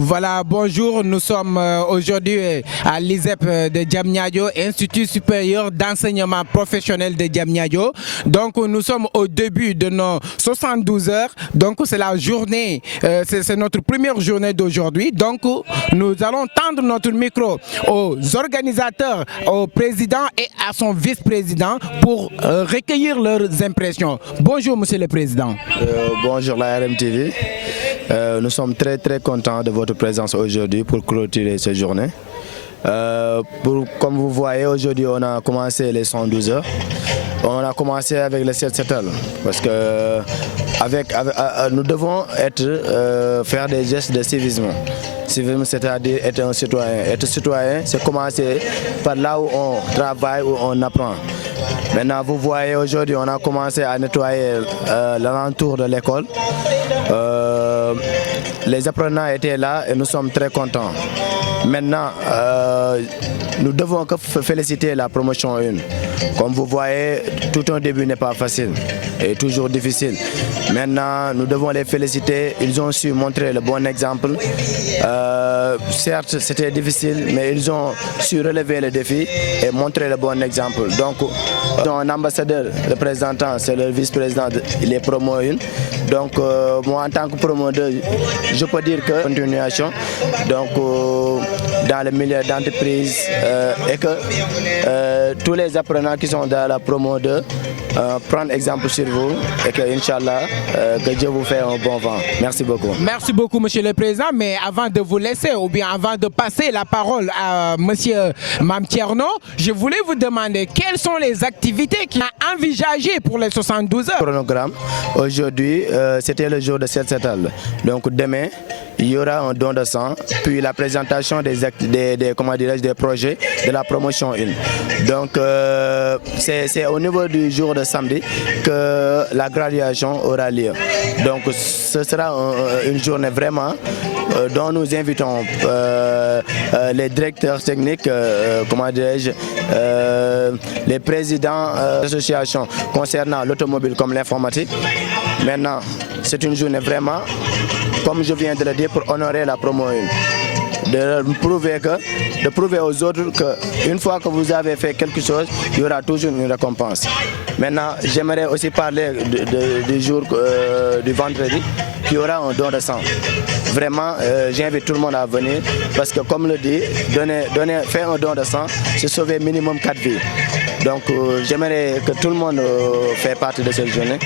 Voilà, bonjour, nous sommes aujourd'hui à l'ISEP de Diamniadio, Institut supérieur d'enseignement professionnel de Diamniadio. Donc nous sommes au début de nos 72 heures, donc c'est la journée, c'est notre première journée d'aujourd'hui. Donc nous allons tendre notre micro aux organisateurs, au président et à son vice-président pour recueillir leurs impressions. Bonjour Monsieur le Président. Bonjour la RMTV. Nous sommes très contents de votre présence aujourd'hui pour clôturer cette journée. Comme vous voyez, aujourd'hui on a commencé les 112 heures. On a commencé avec le 7-7 parce que nous devons faire des gestes de civisme. Civisme, c'est-à-dire être un citoyen. Être citoyen, c'est commencer par là où on travaille, où on apprend. Maintenant, vous voyez, aujourd'hui, on a commencé à nettoyer l'alentour de l'école. Les apprenants étaient là et nous sommes très contents. Maintenant, nous devons féliciter la promotion 1. Comme vous voyez, tout un début n'est pas facile et toujours difficile. Maintenant, nous devons les féliciter. Ils ont su montrer le bon exemple. Certes, c'était difficile, mais ils ont su relever le défi et montrer le bon exemple. Donc, un ambassadeur représentant, c'est le vice-président, il est promo 1. Donc, moi, en tant que promo 2, je peux dire que continuation. Donc, dans le milieu d'entreprise et que tous les apprenants qui sont dans la promo 2 prennent exemple sur vous et que, Inch'Allah, que Dieu vous fait un bon vent. Merci beaucoup. Merci beaucoup, Monsieur le Président. Mais avant de vous laisser, ou bien avant de passer la parole à Monsieur Mamtierno, je voulais vous demander quelles sont les activités qu'il a envisagées pour les 72 heures. Chronogramme. Aujourd'hui, c'était le jour de 7-7. Donc demain, il y aura un don de sang, puis la présentation des projets de la promotion 1. Donc c'est au niveau du jour de samedi que la graduation aura lieu. Donc ce sera une journée vraiment dont nous invitons les directeurs techniques, les présidents d'associations concernant l'automobile comme l'informatique. Maintenant, c'est une journée vraiment, comme je viens de le dire, pour honorer la promo 1. De prouver aux autres qu'une fois que vous avez fait quelque chose, il y aura toujours une récompense. Maintenant, j'aimerais aussi parler du jour du vendredi, qu'il y aura un don de sang. Vraiment, j'invite tout le monde à venir parce que, comme le dit, faire un don de sang, c'est sauver minimum 4 vies. Donc, j'aimerais que tout le monde fait partie de cette journée.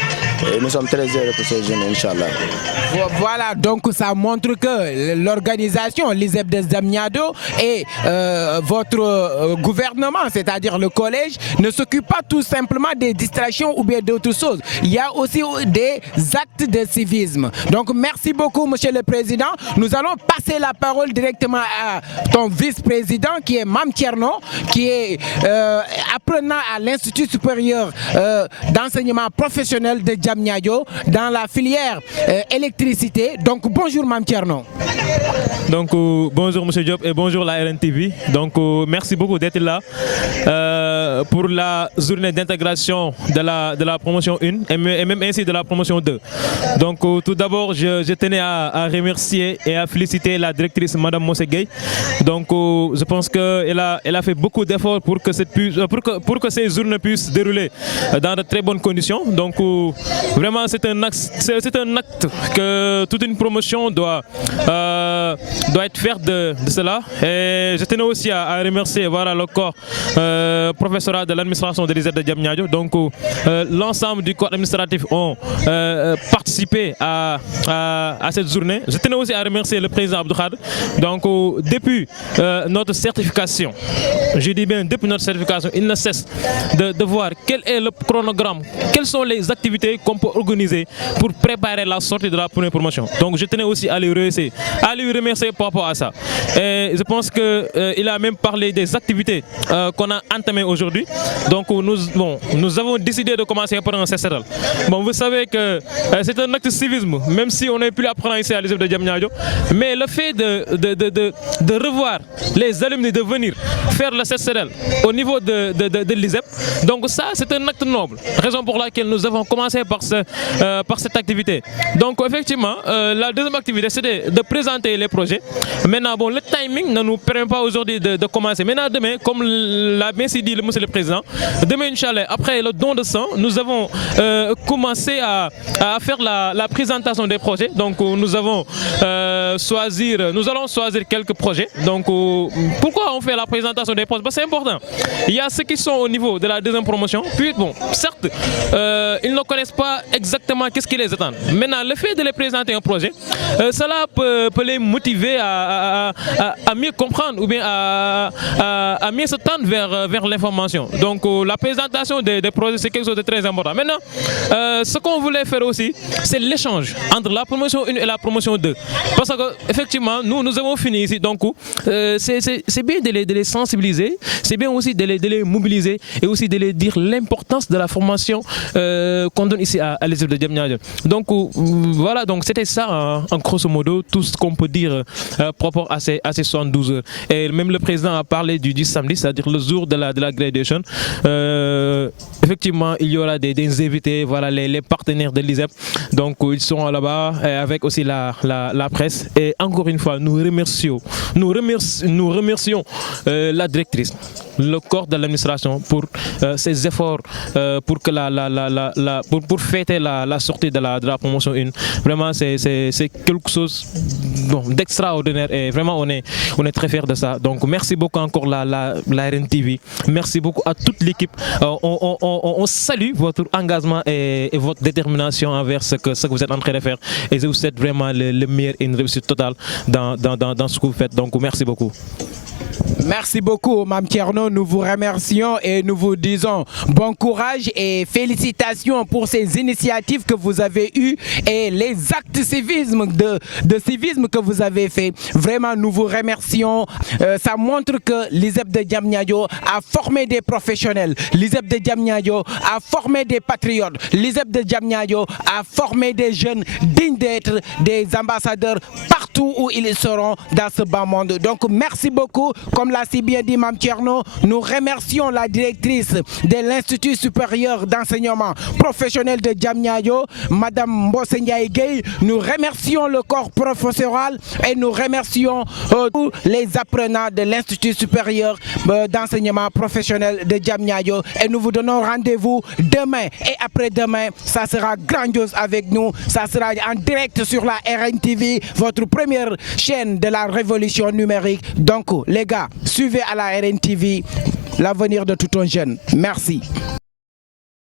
Et nous sommes très heureux pour cette journée, Inch'Allah. Voilà, donc ça montre que l'organisation, l'ISEP de Diamniadio et votre gouvernement, c'est-à-dire le collège, ne s'occupe pas tout simplement des distractions ou bien d'autres choses. Il y a aussi des actes de civisme. Donc merci beaucoup, Monsieur le Président. Nous allons passer la parole directement à ton vice-président qui est Mamtierno, qui est apprenant à l'Institut supérieur d'enseignement professionnel de Diamniadio dans la filière électricité. Donc bonjour Mamtierno. Donc bonjour Monsieur Diop et bonjour la RNTV. Donc merci beaucoup d'être là pour la journée d'intégration de la promotion 1 et même ainsi de la promotion 2. Donc tout d'abord je tenais à remercier et à féliciter la directrice Madame Mosegay. Donc je pense qu'elle a fait beaucoup d'efforts pour que ces journées puissent dérouler dans de très bonnes conditions. Donc vraiment c'est un acte que toute une promotion doit être fière de cela. Et je tenais aussi à remercier le corps professoral de l'administration de l'ISEP de Diamniadio. Donc l'ensemble du corps administratif ont participé à cette journée. Je tenais aussi à remercier le président Abdou Khadre. Donc depuis notre certification, je dis bien depuis notre certification, il ne cesse de voir quel est le chronogramme, quelles sont les activités qu'on peut organiser pour préparer la sortie de la première promotion. Donc je tenais aussi à lui remercier par rapport à ça. Et je pense qu'il a même parlé des activités qu'on a entamées aujourd'hui. Donc nous avons décidé de commencer par un CCRL. Bon, vous savez que c'est un acte de civisme, même si on n'est plus apprenant ici à l'ISEP de Diamniadio. Mais le fait de revoir les alumni de venir faire le CCRL au niveau de l'ISEP, donc ça c'est un acte noble. Raison pour laquelle nous avons commencé par cette activité. Donc effectivement, la deuxième activité c'était de présenter les projets. Maintenant, bon, le timing ne nous permet pas aujourd'hui de commencer. Maintenant, demain, comme l'a bien dit le monsieur le président, demain, Inch'Allah, après le don de sang, nous avons commencé à faire la présentation des projets. Donc nous allons choisir quelques projets. Donc pourquoi on fait la présentation des projets? Parce que c'est important. Il y a ceux qui sont au niveau de la deuxième promotion. Puis bon, certes, ils ne connaissent pas exactement qu'est-ce qui les attend. Maintenant, le fait de les présenter un projet, cela peut les motiver à mieux comprendre ou bien à mieux se tendre vers l'information. Donc la présentation des projets, c'est quelque chose de très important. Maintenant, ce qu'on voulait faire aussi, c'est l'échange entre la promotion 1 et la promotion 2. Parce qu'effectivement, nous avons fini ici. Donc c'est bien de les sensibiliser, c'est bien aussi de les mobiliser et aussi de les dire l'importance de la formation qu'on donne ici à l'ISEP de Diamniadio. Donc voilà, donc c'était ça en grosso modo tout ce qu'on peut dire par rapport à ces 72 heures. Et même le président a parlé du samedi, c'est-à-dire le jour de la graduation. Effectivement, il y aura des invités, voilà, les partenaires de l'ISEP. Donc ils seront là-bas avec aussi la presse. Et encore une fois, nous remercions la directrice, le corps de l'administration pour ses efforts pour que pour fêter la sortie de la promotion 1. Vraiment, c'est quelque chose d'extraordinaire et vraiment on est très fiers de ça. Donc merci beaucoup encore la RNTV. Merci beaucoup à toute l'équipe. On salue votre engagement et votre détermination envers ce que vous êtes en train de faire. Et je vous souhaite vraiment le meilleur et une réussite totale dans ce que vous faites. Donc merci beaucoup. Merci beaucoup, Mme Tierno. Nous vous remercions et nous vous disons bon courage et félicitations pour ces initiatives que vous avez eues et les actes de civisme que vous avez fait. Vraiment, nous vous remercions. Ça montre que l'ISEP de Diamniadio a formé des professionnels. L'ISEP de Diamniadio a formé des patriotes. L'ISEP de Diamniadio a formé des jeunes dignes d'être des ambassadeurs partout où ils seront dans ce bas monde. Donc, merci beaucoup. Comme l'a si bien dit Mme Tierno, nous remercions la directrice de l'Institut supérieur d'enseignement professionnel de Diamniadio, Mme Mbosenyaï Gueye. Nous remercions le corps professoral et nous remercions tous les apprenants de l'Institut supérieur d'enseignement professionnel de Diamniadio. Et nous vous donnons rendez-vous demain et après-demain. Ça sera grandiose avec nous. Ça sera en direct sur la RNTV, votre première chaîne de la révolution numérique. Donc, les gars, suivez à la RNTV l'avenir de tout un jeune. Merci.